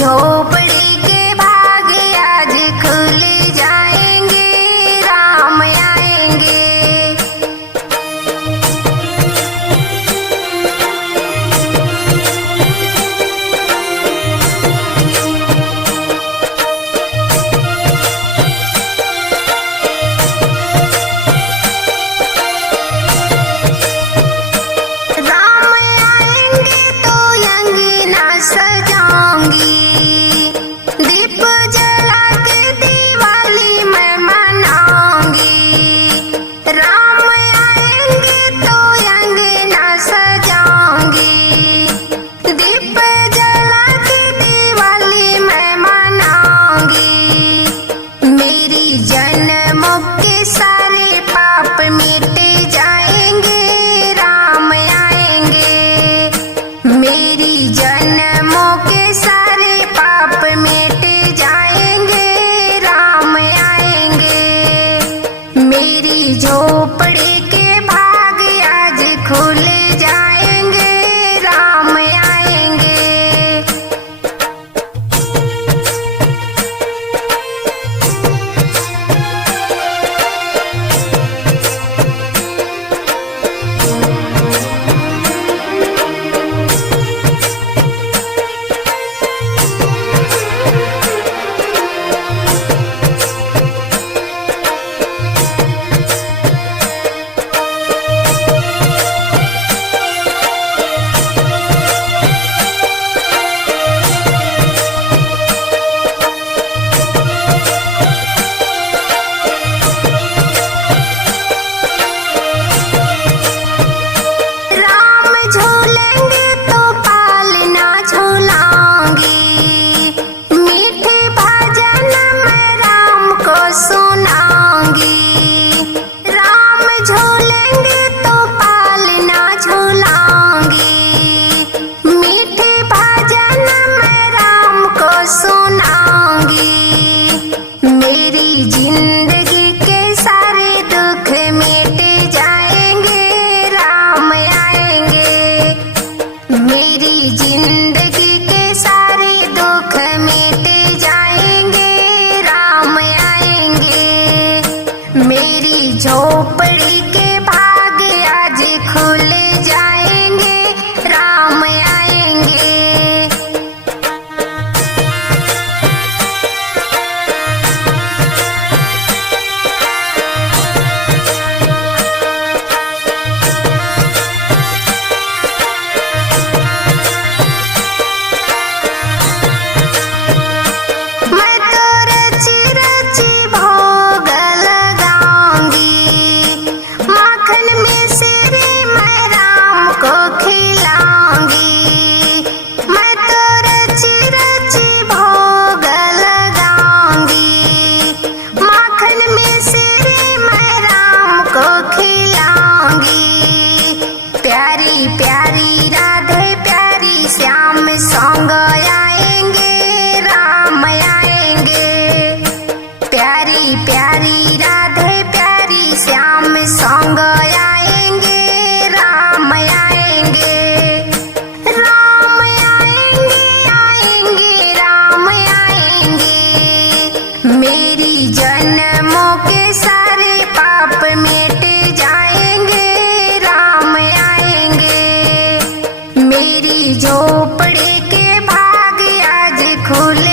झोपड़ी के भाग आज खुल जाएंगे, राम आएंगे। राम आएंगे तो अंगना सजाऊंगी, दीप जला के दिवाली मैं मनाऊंगी। राम आएंगे तो अंगना सजाऊंगी, दीप जला के दिवाली मैं मनाऊंगी। मेरी जन्मों के सारे पाप मिट जाएंगे, राम आएंगे। मेरी जन्मों के सारे पाप मिट जाएंगे, राम आएंगे। मेरी झोपड़ी के भाग आज खुल जाएंगे, राम आएंगे। राम झूलेंगे तो पालना झूलाऊंगी, मीठे भजन मैं राम को सुनाऊंगी। राम झूलेंगे तो पालना झूलाऊंगी, मीठे भजन मैं राम को सुनाऊंगी। मेरी जिंदगी के सारे दुख मिट जाएंगे, राम आएंगे। मेरी जिंदगी के सारे दुख मिट जाएंगे, राम आएंगे। मेरी झोपड़ी के भाग आज खुल जाएंगे, राम आएंगे। मैं तो रची रची भोग लगाऊंगी, माखन मिश्री मैं राम को खिलाऊंगी। मैं तो रची रची भोग लगाऊंगी, माखन मिश्री मैं राम को खिलाऊंगी। प्यारी प्यारी राधे प्यारी श्याम सॉन्ग आएंगे, राम आएंगे। प्यारी प्यारी राधे प्यारी श्याम सॉन्ग आएंगे, राम आएंगे। राम आएंगे आएंगे राम आएंगे। मेरी जन्मों के सारे पाप मिट जाएंगे, राम आएंगे। मेरी झोपड़ी के भाग आज खुल